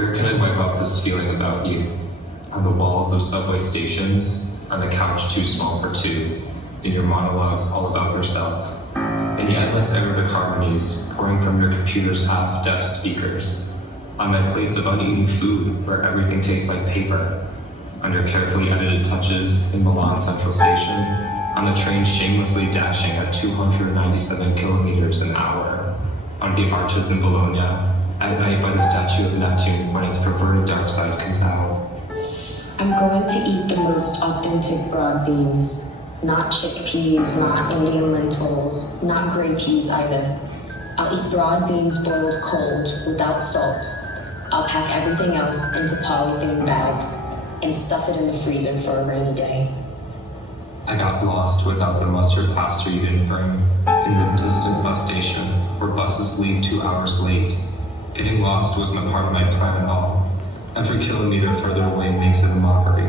Where can I wipe off this feeling about you? On the walls of subway stations, on the couch too small for two, in your monologues all about yourself, in the endless aerobic harmonies pouring from your computer's half-deaf speakers, on my plates of uneaten food where everything tastes like paper, on your carefully edited touches in Milan Central Station, on the train shamelessly dashing at 297 kilometers an hour, on the arches in Bologna, at night by the statue of Neptune when its perverted dark side comes out. I'm going to eat the most authentic broad beans. Not chickpeas, not Indian lentils, not gray peas either. I'll eat broad beans boiled cold, without salt. I'll pack everything else into polythene bags and stuff it in the freezer for a rainy day. I got lost without the mustard pasta you didn't bring, in the distant bus station, where buses leave 2 hours late. Getting lost wasn't a part of my plan at all. Every kilometer further away makes it a mockery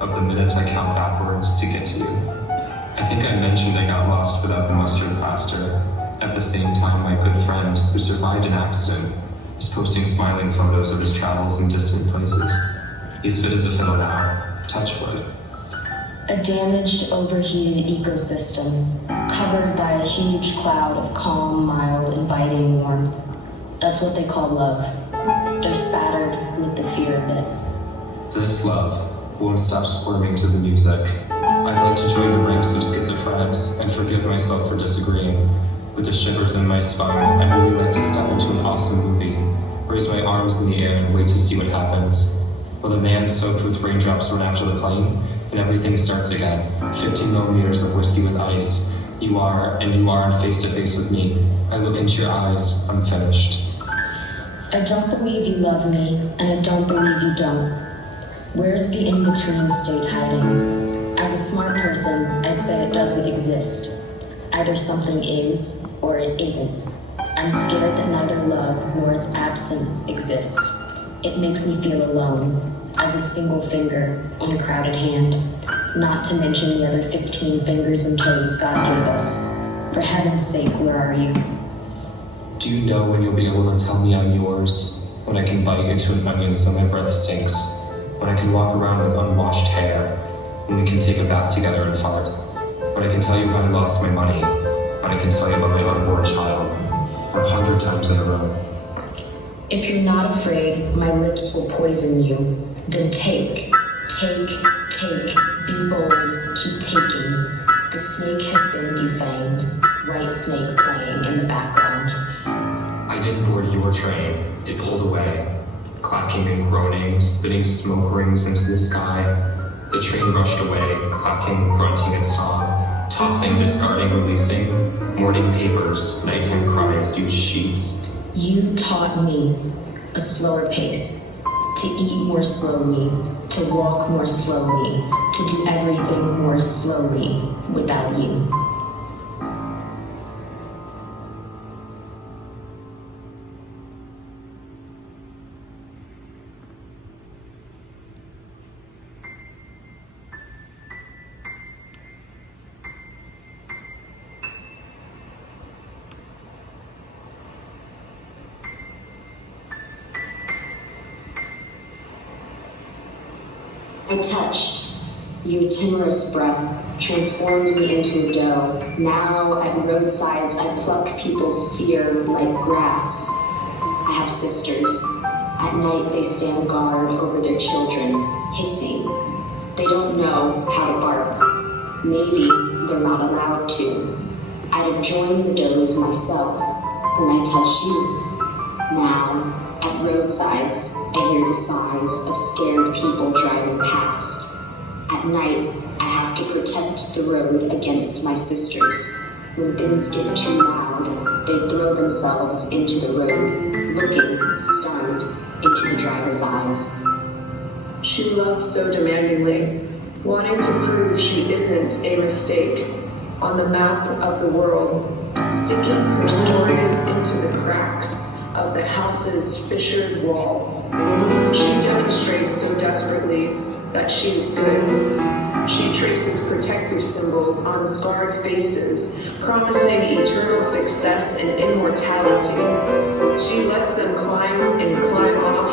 of the minutes I count backwards to get to you. I think I mentioned I got lost without the mustard plaster. At the same time, my good friend, who survived an accident, is posting smiling photos of his travels in distant places. He's fit as a fiddle now. Touch wood. A damaged, overheated ecosystem, covered by a huge cloud of calm, mild, inviting warmth. That's what they call love. They're spattered with the fear of it. This love won't stop squirming to the music. I'd like to join the ranks of schizophrenics and forgive myself for disagreeing. With the shivers in my spine, I'd really like to step into an awesome movie, raise my arms in the air and wait to see what happens. Will the man soaked with raindrops run after the plane, and everything starts again. 15 millimeters of whiskey with ice. You aren't face to face with me. I look into your eyes, I'm finished. I don't believe you love me, and I don't believe you don't. Where's the in-between state hiding? As a smart person, I'd say it doesn't exist. Either something is, or it isn't. I'm scared that neither love nor its absence exists. It makes me feel alone, as a single finger on a crowded hand, not to mention the other 15 fingers and toes God gave us. For heaven's sake, where are you? Do you know when you'll be able to tell me I'm yours? When I can bite into an onion so my breath stinks? When I can walk around with unwashed hair? When we can take a bath together and fart? When I can tell you how I lost my money? When I can tell you about my unborn child? 100 times in a row. If you're not afraid, my lips will poison you. Then take, be bold, keep taking. The snake has been defanged, white snake playing in the background. I didn't board your train, it pulled away. Clacking and groaning, spitting smoke rings into the sky. The train rushed away, clacking, grunting its song, tossing, discarding, releasing, morning papers, nighttime cries, used sheets. You taught me a slower pace, to eat more slowly, to walk more slowly, to do everything more slowly without you. I touched. Your timorous breath transformed me into a doe. Now at roadsides I pluck people's fear like grass. I have sisters. At night they stand guard over their children, hissing. They don't know how to bark. Maybe they're not allowed to. I'd have joined the does myself when I touch you. Now, at roadsides, I hear the sighs of scared people driving past. At night, I have to protect the road against my sisters. When things get too loud, they throw themselves into the road, looking, stunned, into the driver's eyes. She loves so demandingly, wanting to prove she isn't a mistake on the map of the world, sticking her stories into the cracks of the house's fissured wall. She demonstrates so desperately that she is good. She traces protective symbols on scarred faces, promising eternal success and immortality. She lets them climb and climb off,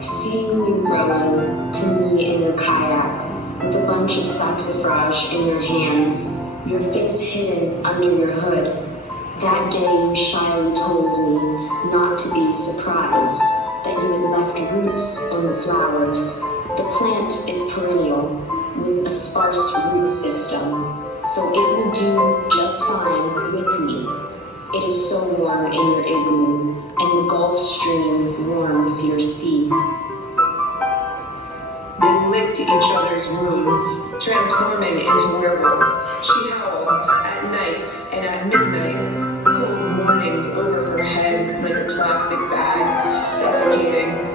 Seeing you rowing to me in your kayak, with a bunch of saxifrage in your hands, your face hidden under your hood. That day you shyly told me not to be surprised, that you had left roots on the flowers. The plant is perennial, with a sparse root system, so it will do just fine with me. It is so warm in your igloo, and the Gulf Stream warms your sea. They licked each other's wounds, transforming into werewolves. She howled at night and at midnight, cold warnings over her head like a plastic bag, suffocating.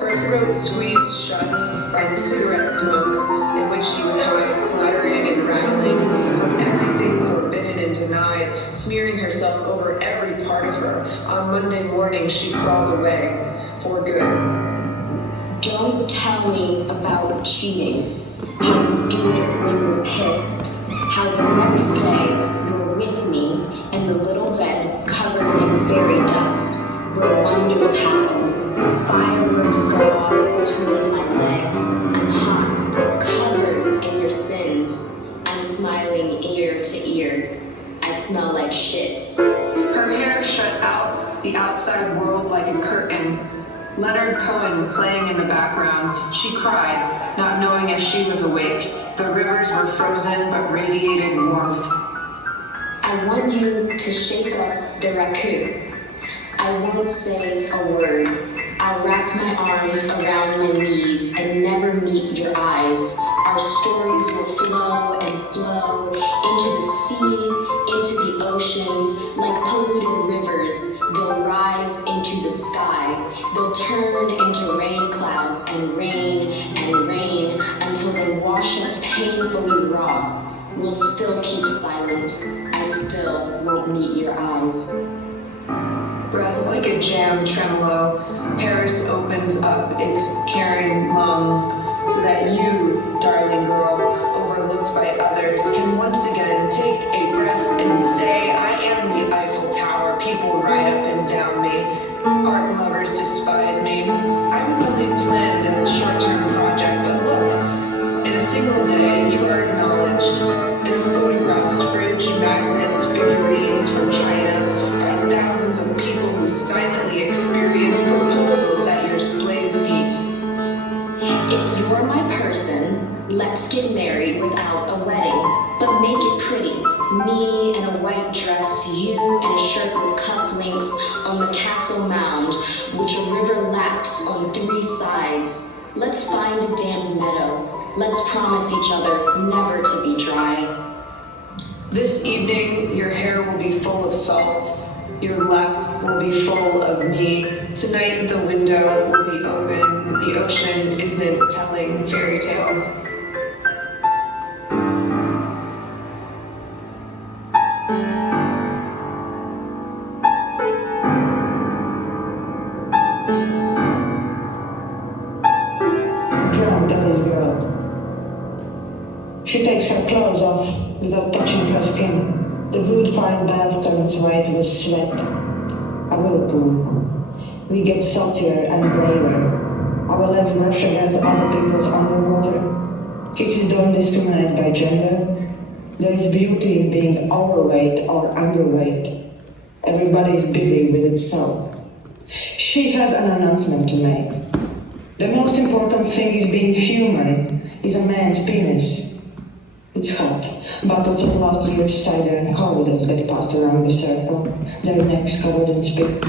Her throat squeezed shut by the cigarette smoke in which she would hide, clattering and rattling from everything forbidden and denied, smearing herself over every part of her. On Monday morning, she crawled away for good. Don't tell me about cheating, how you do it when you're pissed, how the next day you're with me in the little bed covered in fairy dust, where wonders happen, fireworks go off between my legs, I'm hot, covered in your sins, I'm smiling ear to ear, I smell like shit. Her hair shut out the outside world like a curtain. Leonard Cohen playing in the background. She cried, not knowing if she was awake. The rivers were frozen but radiated warmth. I want you to shake up the raccoon. I won't say a word. I'll wrap my arms around my knees and never meet your eyes. Our stories will flow and flow into the sea, into the ocean, like polluted rivers. They'll rise into the sky. They'll turn into rain clouds and rain until they wash us painfully raw. We'll still keep silent. I still won't meet your eyes. Breath like a jam tremolo, Paris opens up its caring lungs so that you, darling girl, overlooked by others, can once again take a breath and say, I am the Eiffel Tower. People ride up and down me. Art lovers despise me. I was only planned as a short-term project, but look, in a single day, you are acknowledged. In photographs, fridge, magnets, figurines from China, by thousands of people who silently experience proposals at your splayed feet. If you're my person, let's get married without a wedding, but make it pretty. Me in a white dress, you in a shirt with cufflinks on the castle mound, which a river laps on 3 sides. Let's find a damn meadow. Let's promise each other never to be dry. This evening, your hair will be full of salt. Your lap will be full of me. Tonight, the window will be open. The ocean isn't telling fairy tales. Drunk Devil's girl. She takes her clothes off without touching her skin. The wood-fired bath turns white with sweat. A whirlpool. We get saltier and braver. Our legs brush against other people's underwater. Kisses don't discriminate by gender. There is beauty in being overweight or underweight. Everybody is busy with itself. She has an announcement to make. The most important thing is being human, is a man's penis. It's hot. Bottles of last year's cider and cowardice get passed around the circle, their necks covered in spit.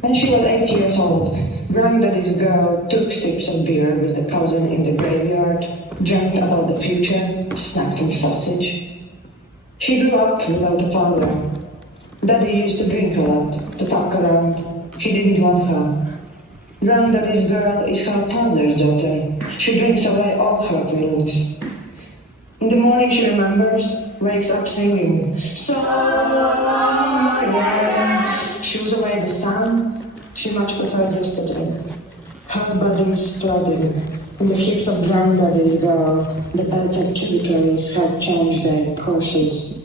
When she was 8 years old, Granddaddy's girl took sips of beer with the cousin in the graveyard, dreamt about the future, snacked on sausage. She grew up without a father. Daddy used to drink a lot, to fuck around. He didn't want her. Granddaddy's girl is her father's daughter. She drinks away all her feelings. In the morning she remembers, wakes up singing, Summer, yeah. She was away the sun, she much preferred yesterday. Her body was flooding. In the hips of Granddaddy's girl, the beds of chili trays had changed their courses.